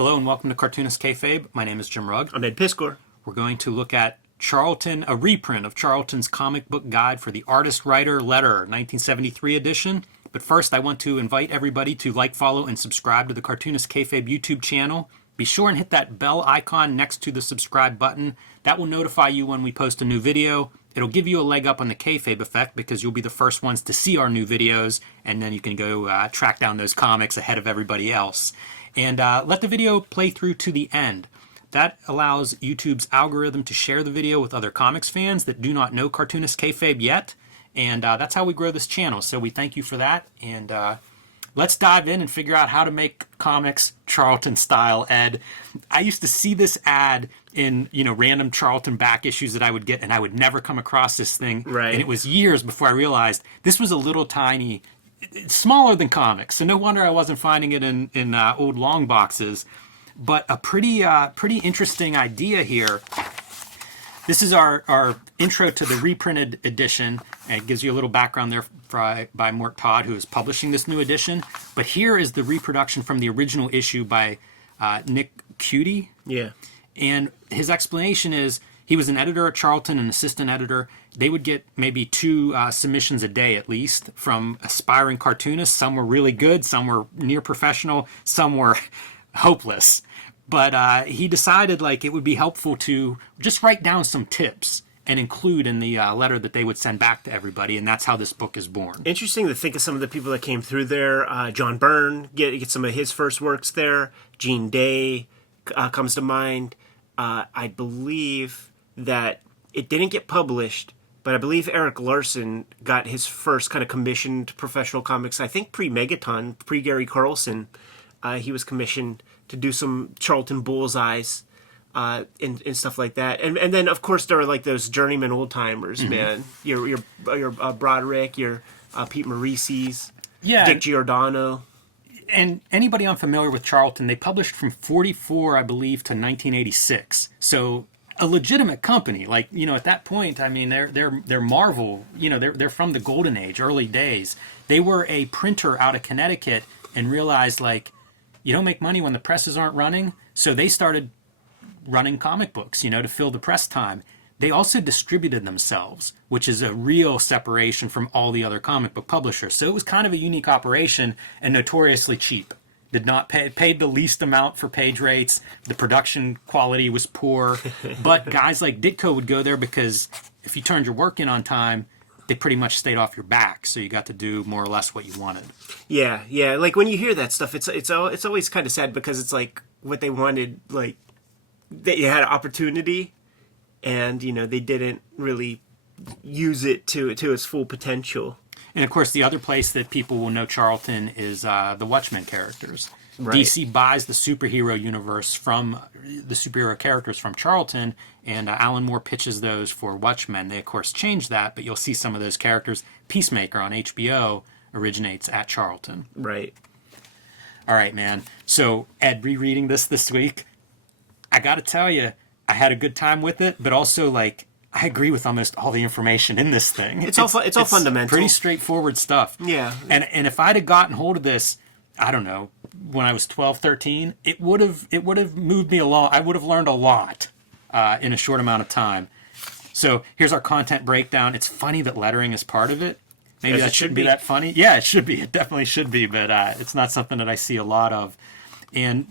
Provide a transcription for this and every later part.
Hello and welcome to Cartoonist Kayfabe. My name is Jim Rugg. I'm Ed Piscor. We're going to look at Charlton, a reprint of Charlton's comic book guide for the Artist Writer Letter, 1973 edition. But first, I want to invite everybody to like, follow, and subscribe to the Cartoonist Kayfabe YouTube channel. Be sure and hit that bell icon next to the subscribe button. That will notify you when we post a new video. It'll give you a leg up on the Kayfabe effect because you'll be the first ones to see our new videos, and then you can go track down those comics ahead of everybody else. And let the video play through to the end. That allows YouTube's algorithm to share the video with other comics fans that do not know Cartoonist Kayfabe yet. And that's how we grow this channel. So we thank you for that. And let's dive in and figure out how to make comics Charlton style, Ed. I used to see this ad in, random Charlton back issues that I would get, and I would never come across this thing. Right. And it was years before I realized this was a little tiny, smaller than comics. So no wonder I wasn't finding it in old long boxes. But a pretty interesting idea here. This is our intro to the reprinted edition, and it gives you a little background there by Mort Todd, who is publishing this new edition. But here is the reproduction from the original issue by Nick Cudi. Yeah. And his explanation is he was an editor at Charlton, an assistant editor. They would get maybe 2 submissions a day at least from aspiring cartoonists. Some were really good, some were near professional, some were hopeless. But he decided it would be helpful to just write down some tips and include in the letter that they would send back to everybody, and that's how this book is born. Interesting to think of some of the people that came through there. John Byrne, get some of his first works there. Gene Day comes to mind. I believe that it didn't get published, but I believe Eric Larson got his first kind of commissioned professional comics, I think pre-Megaton, pre-Gary Carlson. He was commissioned to do some Charlton Bullseyes and stuff like that. And then, of course, there are those journeyman old-timers, man. Your Broderick, your Pete Maurice's, Dick Giordano. And anybody unfamiliar with Charlton, they published from 44, I believe, to 1986. So a legitimate company. At that point, I mean, they're Marvel. They're from the golden age, early days. They were a printer out of Connecticut and realized, you don't make money when the presses aren't running. So they started running comic books, to fill the press time. They also distributed themselves, which is a real separation from all the other comic book publishers. So it was kind of a unique operation and notoriously cheap. Did not paid the least amount for page rates. The production quality was poor. But guys like Ditko would go there because if you turned your work in on time, they pretty much stayed off your back, so you got to do more or less what you wanted. Yeah. When you hear that stuff, it's always kind of sad because it's what they wanted, that you had opportunity, and they didn't really use it to its full potential. And of course, the other place that people will know Charlton is the Watchmen characters. Right. DC buys the superhero universe from the superhero characters from Charlton, and Alan Moore pitches those for Watchmen. They, of course, changed that, but you'll see some of those characters. Peacemaker on HBO originates at Charlton. Right. All right, man. So, Ed, rereading this week, I got to tell you, I had a good time with it, but also, I agree with almost all the information in this thing. It's all fundamental. Pretty straightforward stuff. Yeah. And if I'd have gotten hold of this, I don't know, when I was 12, 13, it would have moved me along. I would have learned a lot in a short amount of time. So here's our content breakdown. It's funny that lettering is part of it. Maybe that shouldn't be that funny. Yeah, it should be. It definitely should be, but it's not something that I see a lot of. And,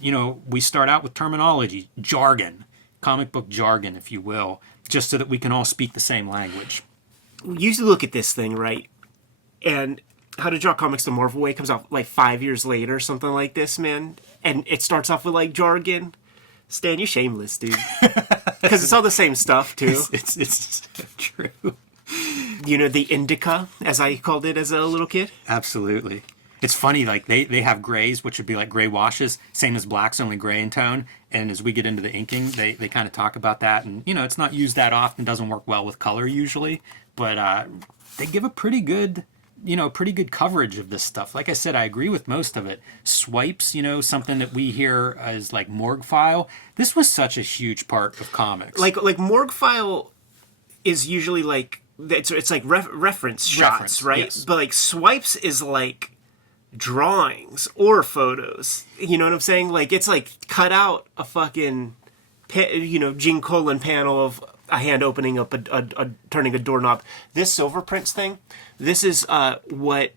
we start out with terminology, jargon, comic book jargon, if you will, just so that we can all speak the same language. We usually look at this thing, right? And How to Draw Comics the Marvel Way comes out 5 years later, something like this, man. And it starts off with jargon. Stan, you're shameless, dude. Because it's all the same stuff, too. It's true. The indica, as I called it as a little kid. Absolutely. It's funny, they have grays, which would be gray washes, same as blacks, only gray in tone. And as we get into the inking, they kind of talk about that. And, it's not used that often, doesn't work well with color usually. But they give a pretty good coverage of this stuff. Like I said, I agree with most of it. Swipes, something that we hear as morgue file. This was such a huge part of comics. Morgue file is usually it's reference shots, right? Yes. But swipes is drawings or photos. You know what I'm saying? Like, it's like cut out a fucking, Gene Colan panel of a hand opening up turning a doorknob. This silver prints thing, this is what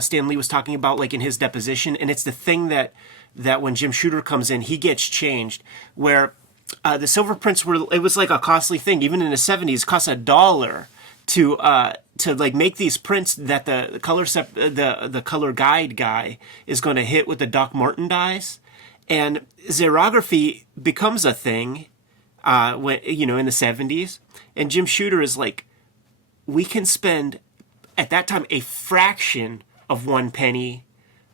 Stan Lee was talking about, like in his deposition, and it's the thing that when Jim Shooter comes in, he gets changed. Where the silver prints it was like a costly thing, even in the 70s, it cost $1 to like make these prints that the color guide guy is going to hit with the Doc Martin dyes, and xerography becomes a thing when in the 70s, and Jim Shooter is like, we can spend at that time a fraction of 1 penny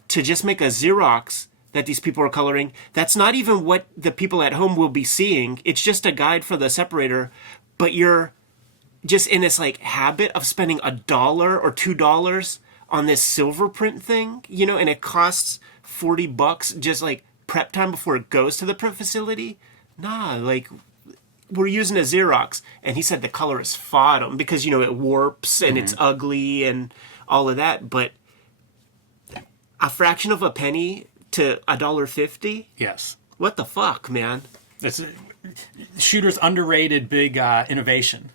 to just make a Xerox that these people are coloring. That's not even what the people at home will be seeing. It's just a guide for the separator, but you're just in this like habit of spending $1 or $2 on this silver print thing, and it costs $40 just like prep time before it goes to the print facility. Nah, like, we're using a Xerox, and he said the color is fodder because it warps and it's ugly and all of that. But a fraction of a penny to $1.50? Yes. What the fuck, man? That's Shooter's underrated big innovation.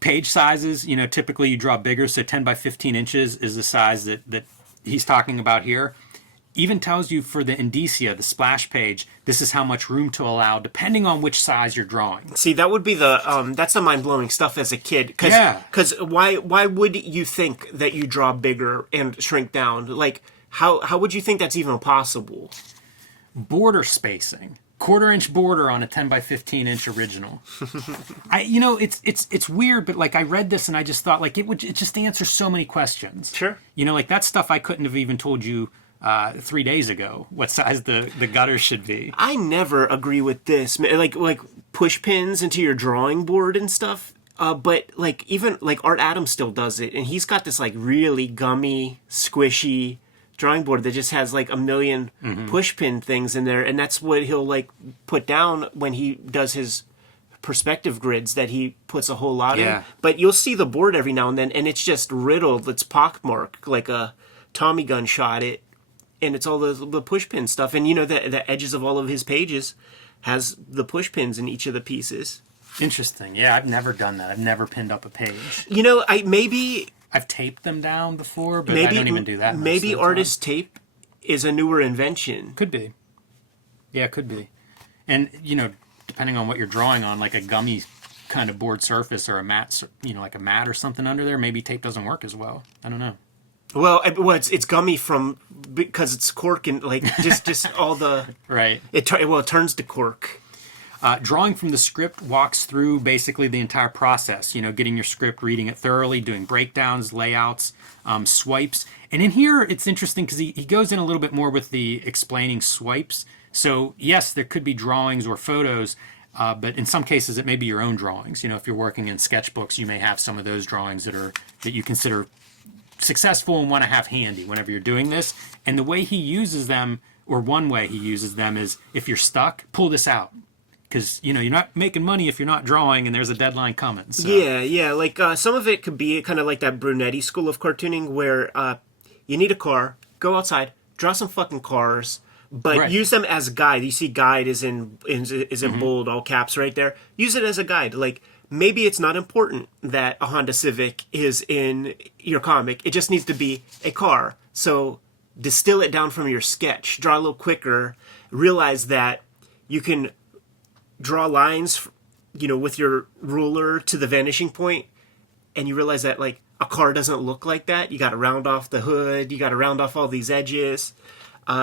Page sizes, typically you draw bigger, so 10 by 15 inches is the size that he's talking about here. Even tells you for the indicia, the splash page, this is how much room to allow, depending on which size you're drawing. See, that would be that's the mind-blowing stuff as a kid. Because why would you think that you draw bigger and shrink down? Like, how would you think that's even possible? Border spacing. 1/4-inch border on a 10 by 15 inch original. It's weird, but like I read this and I just thought like it just answers so many questions. Sure. Like that stuff I couldn't have even told you 3 days ago what size the gutter should be. I never agree with this, like push pins into your drawing board and stuff. But like even like Art Adams still does it, and he's got this like really gummy, squishy drawing board that just has like a million push pin things in there, and that's what he'll like put down when he does his perspective grids that he puts a whole lot in. But you'll see the board every now and then, and it's just riddled. It's pockmarked like a Tommy gun shot it. And it's all the push pin stuff. And, the edges of all of his pages has the push pins in each of the pieces. Interesting. Yeah, I've never done that. I've never pinned up a page. I've taped them down before, but I don't even do that. Maybe artist tape is a newer invention. Could be. Yeah, could be. And, depending on what you're drawing on, like a gummy kind of board surface or a mat, like a mat or something under there, maybe tape doesn't work as well. I don't know. Well, it's gummy because it's cork and like just all the right. It turns to cork. Drawing from the script walks through basically the entire process. Getting your script, reading it thoroughly, doing breakdowns, layouts, swipes, and in here it's interesting because he goes in a little bit more with the explaining swipes. So yes, there could be drawings or photos. But in some cases, it may be your own drawings. If you're working in sketchbooks, you may have some of those drawings that you consider successful and want to have handy whenever you're doing this. And the way he uses them, or one way he uses them, is if you're stuck, pull this out. Because, you're not making money if you're not drawing and there's a deadline coming. So. Yeah. Like some of it could be kind of like that Brunetti school of cartooning where you need a car, go outside, draw some fucking cars, but use them as a guide. You see guide is in bold, all caps right there. Use it as a guide. Like, maybe it's not important that a Honda Civic is in your comic. It just needs to be a car. So distill it down from your sketch. Draw a little quicker. Realize that you can draw lines, with your ruler to the vanishing point. And you realize that, like, a car doesn't look like that. You got to round off the hood. You got to round off all these edges.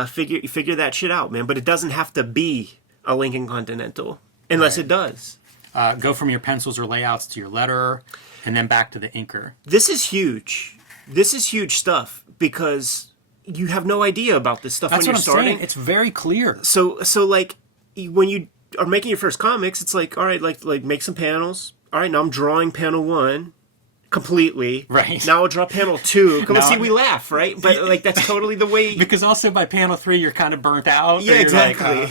Figure that shit out, man. But it doesn't have to be a Lincoln Continental. Unless it does. Go from your pencils or layouts to your letterer, and then back to the inker. This is huge. This is huge stuff because you have no idea about this stuff when you're starting. Saying. It's very clear. So like when you are making your first comics, it's like, all right, like make some panels. All right, now I'm drawing panel 1 completely. Right. Now I'll draw panel 2. Come on, see, we laugh, right? But like that's totally the way. Because also by panel 3 you're kind of burnt out. Yeah, exactly.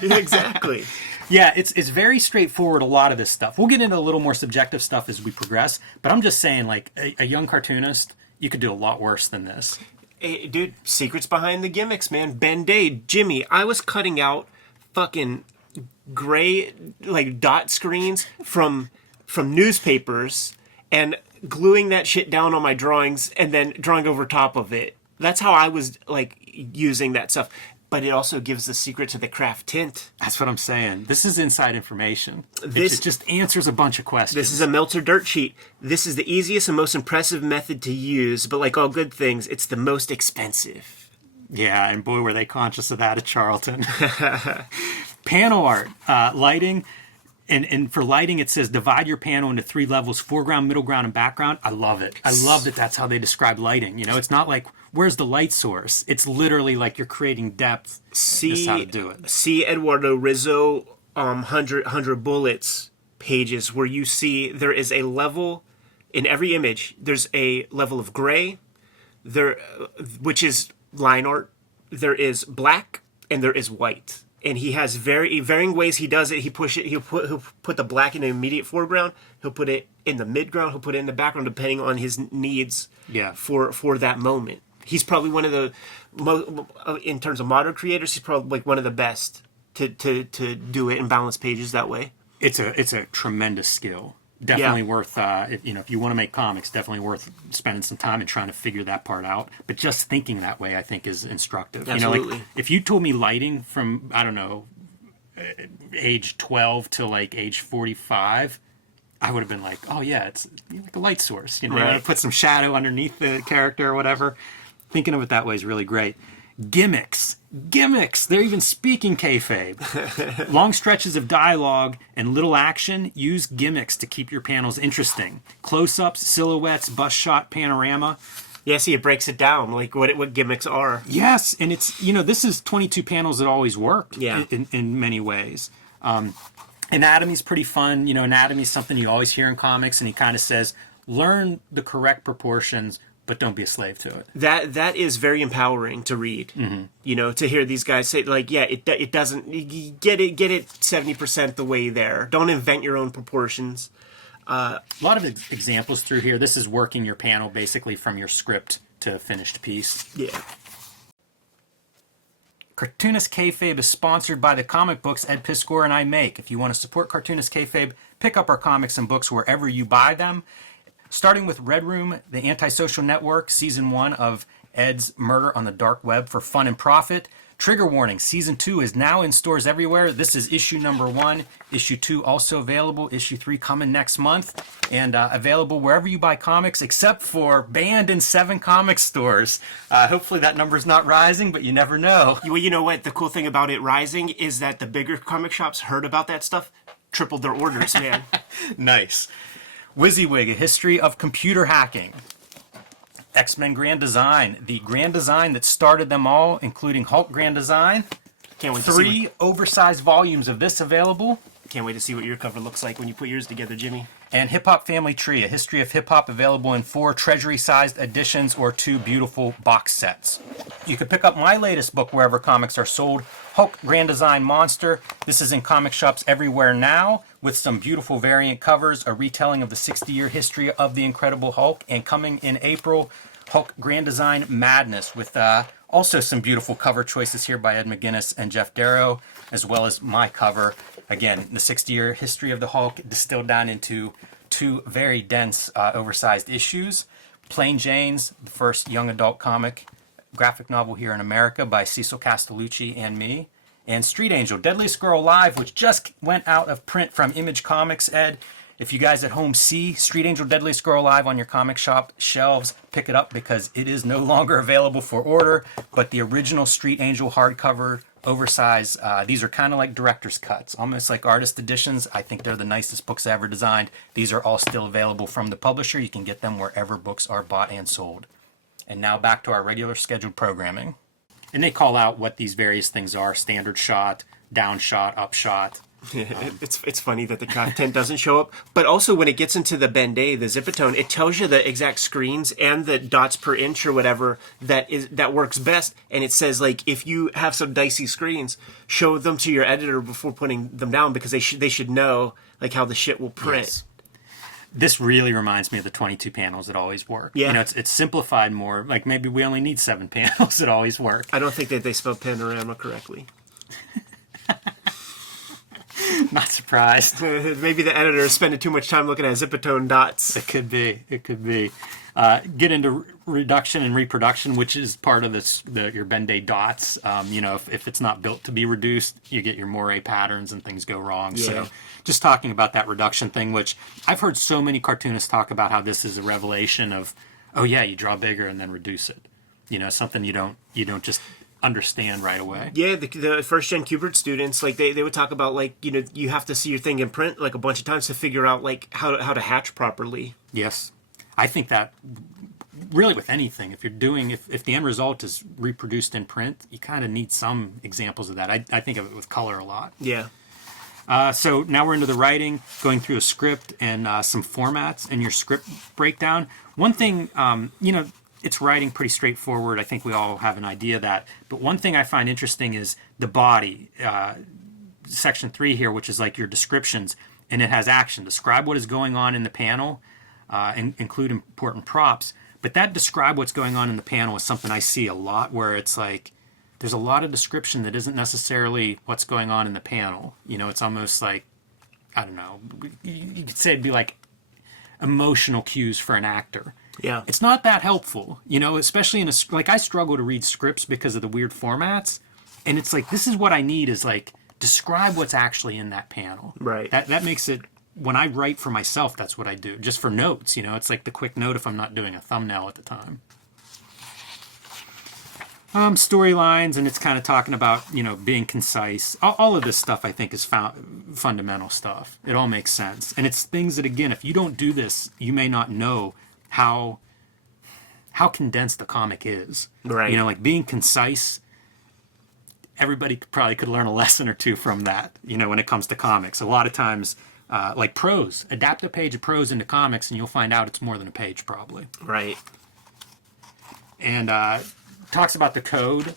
Exactly. Yeah, it's very straightforward, a lot of this stuff. We'll get into a little more subjective stuff as we progress, but I'm just saying, like, a young cartoonist, You could do a lot worse than this. Hey, dude, secrets behind the gimmicks, man. Ben-Day, Jimmy, I was cutting out fucking gray, like, dot screens from newspapers and gluing that shit down on my drawings and then drawing over top of it. That's how I was, like, using that stuff. But it also gives the secret to the craft tint. That's what I'm saying. This is inside information. This it just answers a bunch of questions. This is a Meltzer dirt sheet. This is the easiest and most impressive method to use, but like all good things, it's the most expensive. Yeah, and boy, were they conscious of that at Charlton. Panel art, lighting. And for lighting, it says divide your panel into 3 levels: foreground, middle ground, and background. I love it. I love that that's how they describe lighting. You know, it's not like, where's the light source? It's literally like you're creating depth. That's how to do it. See Eduardo Rizzo 100 Bullets pages where you see there is a level in every image. There's a level of gray, which is line art. There is black, and there is white. And he has varying ways he does it. He'll put the black in the immediate foreground. He'll put it in the midground. He'll put it in the background, depending on his needs. Yeah. For that moment, he's probably one of the in terms of modern creators. He's probably like one of the best to do it and balance pages that way. It's a tremendous skill. Definitely worth, if you want to make comics, definitely worth spending some time and trying to figure that part out. But just thinking that way, I think, is instructive. Absolutely. You know, like, if you told me lighting from, I don't know, age 12 to like age 45, I would have been like, oh yeah, it's like a light source. You know, right. Put some shadow underneath the character or whatever. Thinking of it that way is really great. Gimmicks. They're even speaking kayfabe. Long stretches of dialogue and little action. Use gimmicks to keep your panels interesting. Close-ups, silhouettes, bust shot, panorama. Yeah, see, it breaks it down, like what gimmicks are. Yes, and it's, this is 22 panels that always work. Yeah. In many ways. Anatomy's pretty fun. Anatomy's something you always hear in comics, and he kind of says, learn the correct proportions, but don't be a slave to it. That is very empowering to read. Mm-hmm. To hear these guys say, like, yeah, it doesn't get it 70% the way there. Don't invent your own proportions. A lot of examples through here. This is working your panel basically from your script to finished piece. Yeah. Cartoonist Kayfabe is sponsored by the comic books Ed Piskor and I make. If you want to support Cartoonist Kayfabe, pick up our comics and books wherever you buy them. Starting with Red Room, the Antisocial Network, Season 1 of Ed's Murder on the Dark Web for Fun and Profit. Trigger warning, Season 2 is now in stores everywhere. This is issue number 1. Issue 2 also available. Issue 3 coming next month. And available wherever you buy comics, except for banned in 7 comic stores. Hopefully that number's not rising, but you never know. Well, you know what? The cool thing about it rising is that the bigger comic shops heard about that stuff, tripled their orders, man. Nice. WYSIWYG, A History of Computer Hacking. X-Men Grand Design, the Grand Design that started them all, including Hulk Grand Design. Can't wait. 3 oversized volumes of this available. Can't wait to see what your cover looks like when you put yours together, Jimmy. And Hip Hop Family Tree, A History of Hip Hop, available in 4 treasury-sized editions or 2 beautiful box sets. You can pick up my latest book wherever comics are sold, Hulk Grand Design Monster. This is in comic shops everywhere now, with some beautiful variant covers, a retelling of the 60-year history of the Incredible Hulk, and coming in April, Hulk Grand Design Madness, with also some beautiful cover choices here by Ed McGuinness and Jeff Darrow, as well as my cover. Again, the 60-year history of the Hulk distilled down into 2 very dense, oversized issues. Plain Jane's, the first young adult graphic novel here in America by Cecil Castellucci and me. And Street Angel, Deadliest Girl Alive, which just went out of print from Image Comics, Ed. If you guys at home see Street Angel, Deadliest Girl Alive on your comic shop shelves, pick it up because it is no longer available for order. But the original Street Angel hardcover, oversized, these are kind of like director's cuts, almost like artist editions. I think they're the nicest books ever designed. These are all still available from the publisher. You can get them wherever books are bought and sold. And now back to our regular scheduled programming. And they call out what these various things are: standard shot, down shot, up shot. It's funny that the content doesn't show up, but also when it gets into the Ben-Day, the Zipatone, it tells you the exact screens and the dots per inch or whatever that works best. And it says, like, if you have some dicey screens, show them to your editor before putting them down, because they should know like how the shit will print. Yes. This really reminds me of the 22 panels that always work. Yeah. You know, it's simplified more. Like maybe we only need 7 panels that always work. I don't think that they spelled panorama correctly. Not surprised. Maybe the editor is spending too much time looking at zipatone dots. It could be. It could be. Get into reduction and reproduction, which is part of your Ben-Day dots. You know, if it's not built to be reduced, you get your moire patterns and things go wrong. Yeah. So just talking about that reduction thing, which I've heard so many cartoonists talk about how this is a revelation of, oh yeah, you draw bigger and then reduce it. You know, something you don't just understand right away. Yeah, the first gen Kubert students, like they would talk about, like, you know, you have to see your thing in print like a bunch of times to figure out like how to hatch properly. Yes. I think that really with anything, if the end result is reproduced in print, you kind of need some examples of that. I think of it with color a lot. Yeah. So now we're into the writing, going through a script and some formats and your script breakdown. One thing, you know, it's writing pretty straightforward. I think we all have an idea of that. But one thing I find interesting is the body, section 3 here, which is like your descriptions, and it has action. Describe what is going on in the panel, and include important props. But that describe what's going on in the panel is something I see a lot, where it's like there's a lot of description that isn't necessarily what's going on in the panel. You know, it's almost like, I don't know, you could say it'd be like emotional cues for an actor. Yeah. It's not that helpful, you know, especially in like I struggle to read scripts because of the weird formats. And it's like, this is what I need is like, describe what's actually in that panel. Right. That makes it, when I write for myself, that's what I do. Just for notes, you know, it's like the quick note if I'm not doing a thumbnail at the time. Storylines, and it's kind of talking about, you know, being concise. All of this stuff I think is fundamental stuff. It all makes sense. And it's things that, again, if you don't do this, you may not know how condensed the comic is. Right. You know, like being concise, everybody probably could learn a lesson or two from that, you know, when it comes to comics. A lot of times, like prose, adapt a page of prose into comics and you'll find out it's more than a page probably. Right. And talks about the code,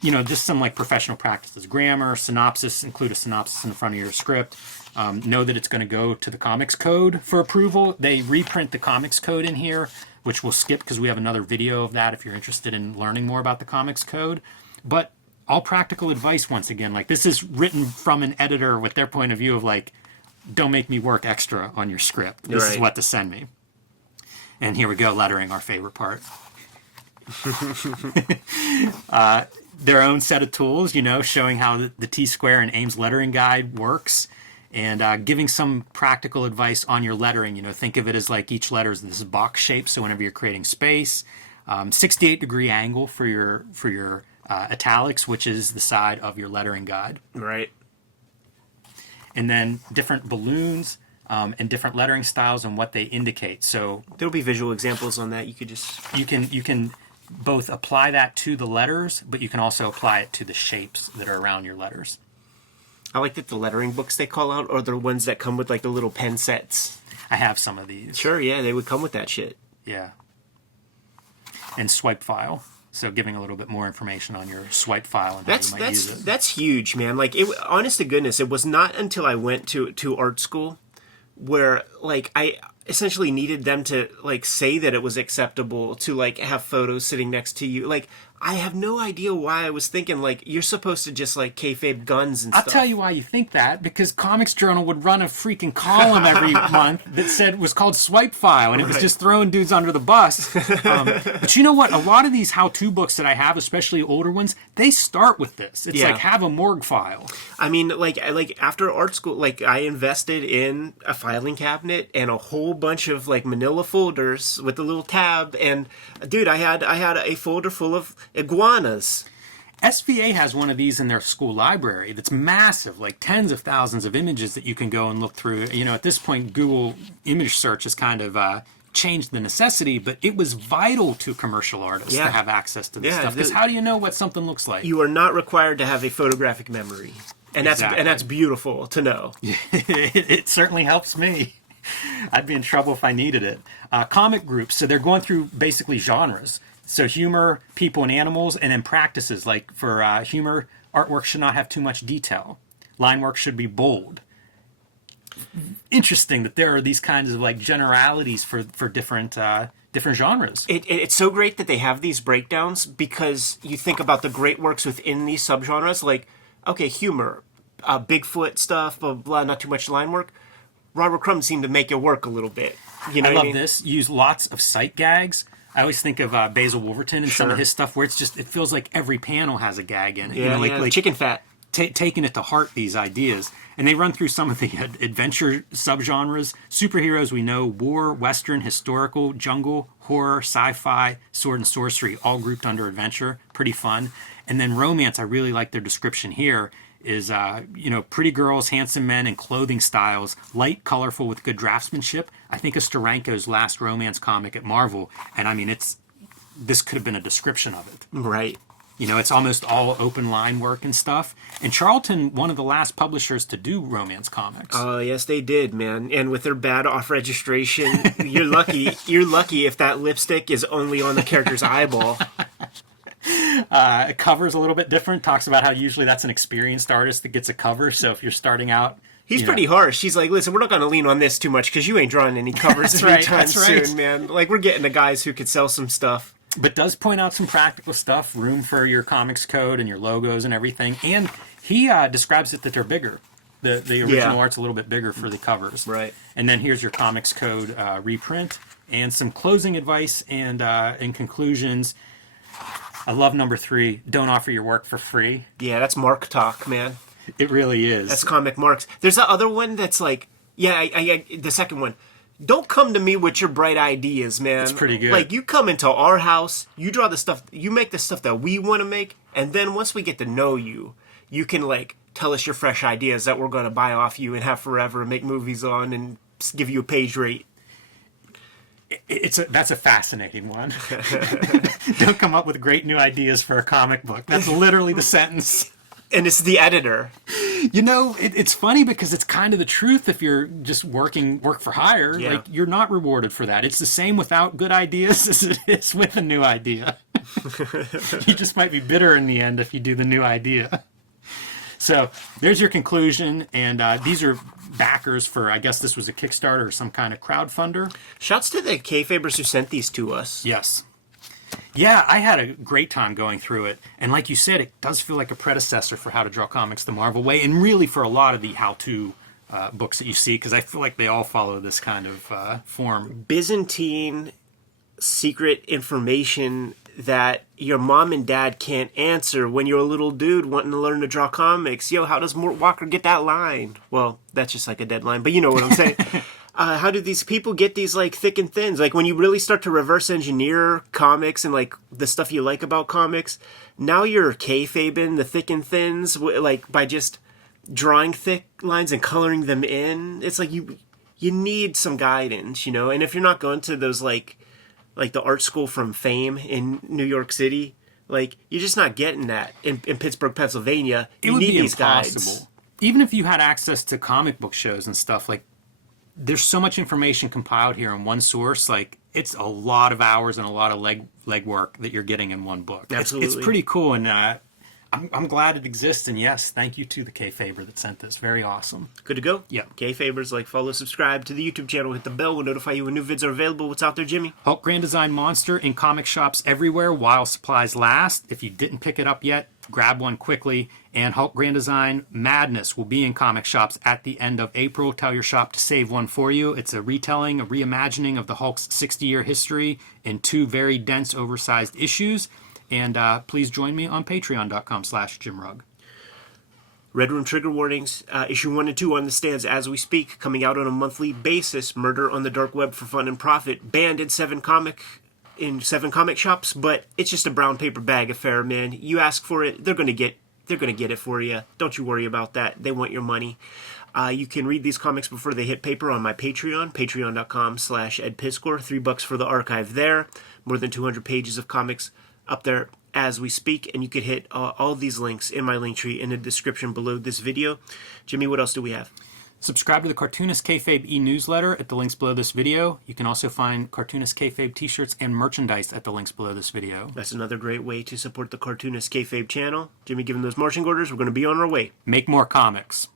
you know, just some like professional practices. Grammar, synopsis, include a synopsis in the front of your script. Know that it's going to go to the comics code for approval. They reprint the comics code in here, which we'll skip because we have another video of that if you're interested in learning more about the comics code. But all practical advice, once again, like this is written from an editor with their point of view of like, don't make me work extra on your script. This is what to send me. And here we go, lettering, our favorite part. Their own set of tools, you know, showing how the T-Square and Ames lettering guide works, and giving some practical advice on your lettering. You know, think of it as like each letter is this box shape, so whenever you're creating space, 68-degree angle for your italics, which is the side of your lettering guide. Right. And then different balloons and different lettering styles and what they indicate. So there'll be visual examples on that. You could just you can both apply that to the letters, but you can also apply it to the shapes that are around your letters. I like that the lettering books they call out are the ones that come with like the little pen sets. I have some of these. Sure, yeah, they would come with that shit. Yeah. And swipe file. So giving a little bit more information on your swipe file and how you might use it. That's huge, man. Like, honest to goodness, it was not until I went to art school where, like, I essentially needed them to, like, say that it was acceptable to, like, have photos sitting next to you. Like, I have no idea why I was thinking, like, you're supposed to just, like, kayfabe guns and stuff. I'll tell you why you think that, because Comics Journal would run a freaking column every month that was called Swipe File, and it was just throwing dudes under the bus. But you know what? A lot of these how-to books that I have, especially older ones, they start with this. It's like, have a morgue file. I mean, like after art school, like, I invested in a filing cabinet and a whole bunch of, like, manila folders with a little tab, and, dude, I had a folder full of iguanas. SVA has one of these in their school library that's massive, like tens of thousands of images that you can go and look through. You know, at this point, Google image search has kind of changed the necessity, but it was vital to commercial artists to have access to this stuff. Because how do you know what something looks like? You are not required to have a photographic memory. And that's beautiful to know. It certainly helps me. I'd be in trouble if I needed it. Comic groups, so they're going through basically genres. So humor, people and animals, and then practices. Like for humor, artwork should not have too much detail. Line work should be bold. interesting that there are these kinds of like generalities for different different genres. It's so great that they have these breakdowns, because you think about the great works within these subgenres, like, okay, humor, Bigfoot stuff, blah, blah, blah, not too much line work. Robert Crumb seemed to make it work a little bit. You know I what love this. Use lots of sight gags. I always think of Basil Wolverton and some of his stuff where it's just, it feels like every panel has a gag in it. Yeah, like chicken fat. Taking it to heart, these ideas. And they run through some of the adventure subgenres. Superheroes, we know, war, western, historical, jungle, horror, sci-fi, sword and sorcery, all grouped under adventure. Pretty fun. And then romance, I really like their description here, is, pretty girls, handsome men, and clothing styles, light, colorful, with good draftsmanship. I think of Steranko's last romance comic at Marvel, and I mean, this could have been a description of it. Right. It's almost all open line work and stuff. And Charlton, one of the last publishers to do romance comics. Oh, yes, they did, man. And with their bad off registration, you're lucky. You're lucky if that lipstick is only on the character's eyeball. Cover's a little bit different. Talks about how usually that's an experienced artist that gets a cover. So if you're starting out, he's pretty harsh. He's like, listen, we're not going to lean on this too much because you ain't drawing any covers anytime soon, man. Like, we're getting the guys who could sell some stuff. But does point out some practical stuff, room for your comics code and your logos and everything. And he describes it that they're bigger. The original art's a little bit bigger for the covers. Right. And then here's your comics code reprint and some closing advice and conclusions. I love number 3. Don't offer your work for free. Yeah, that's Mark talk, man. It really is. That's comic Marks. There's that other one that's like, the second one. Don't come to me with your bright ideas, man. It's pretty good. Like, you come into our house, you draw the stuff, you make the stuff that we want to make, and then once we get to know you, you can, like, tell us your fresh ideas that we're going to buy off you and have forever and make movies on and give you a page rate. That's a fascinating one. Don't come up with great new ideas for a comic book. That's literally the sentence. And it's the editor. It's funny because it's kind of the truth if you're just work for hire. Yeah. Like, you're not rewarded for that. It's the same without good ideas as it is with a new idea. You just might be bitter in the end if you do the new idea. So there's your conclusion. And these are backers for, I guess this was a Kickstarter or some kind of crowdfunder. Shouts to the Kayfabers who sent these to us. Yes. Yeah, I had a great time going through it. And like you said, it does feel like a predecessor for How to Draw Comics the Marvel Way, and really for a lot of the how-to books that you see, because I feel like they all follow this kind of form. Byzantine secret information that your mom and dad can't answer when you're a little dude wanting to learn to draw comics. Yo, how does Mort Walker get that line? Well, that's just like a deadline, but you know what I'm saying. How do these people get these, like, thick and thins? Like, when you really start to reverse engineer comics and, like, the stuff you like about comics, now you're kayfabing the thick and thins, like, by just drawing thick lines and coloring them in. It's like you need some guidance, And if you're not going to those, like the art school from Fame in New York City, like, you're just not getting that in Pittsburgh, Pennsylvania. You need these guides. Even if you had access to comic book shows and stuff, like, there's so much information compiled here in one source. Like, it's a lot of hours and a lot of legwork that you're getting in one book. Absolutely. It's pretty cool, and I'm glad it exists. And yes, thank you to the Kayfaber that sent this. Very awesome. Good to go? Yeah. Kayfabers, like, follow, subscribe to the YouTube channel, hit the bell, we'll notify you when new vids are available. What's out there, Jimmy? Hulk Grand Design Monster in comic shops everywhere while supplies last. If you didn't pick it up yet, grab one quickly. And Hulk Grand Design Madness will be in comic shops at the end of April. Tell your shop to save one for you. It's a retelling, a reimagining of the Hulk's 60-year history in 2 very dense, oversized issues. And please join me on patreon.com/JimRugg. Red Room Trigger Warnings, issue 1 and 2 on the stands as we speak, coming out on a monthly basis. Murder on the Dark Web for fun and profit. Banned in 7 comic shops, but it's just a brown paper bag affair, man. You ask for it, they're gonna get it for you. Don't you worry about that. They want your money. You can read these comics before they hit paper on my Patreon, patreon.com/edpiskor. $3 for the archive there. More than 200 pages of comics up there as we speak, and you could hit all these links in my link tree in the description below this video. Jimmy, what else do we have? Subscribe to the Cartoonist Kayfabe e-newsletter at the links below this video. You can also find Cartoonist Kayfabe t-shirts and merchandise at the links below this video. That's another great way to support the Cartoonist Kayfabe channel. Jimmy, given those marching orders, we're going to be on our way. Make more comics.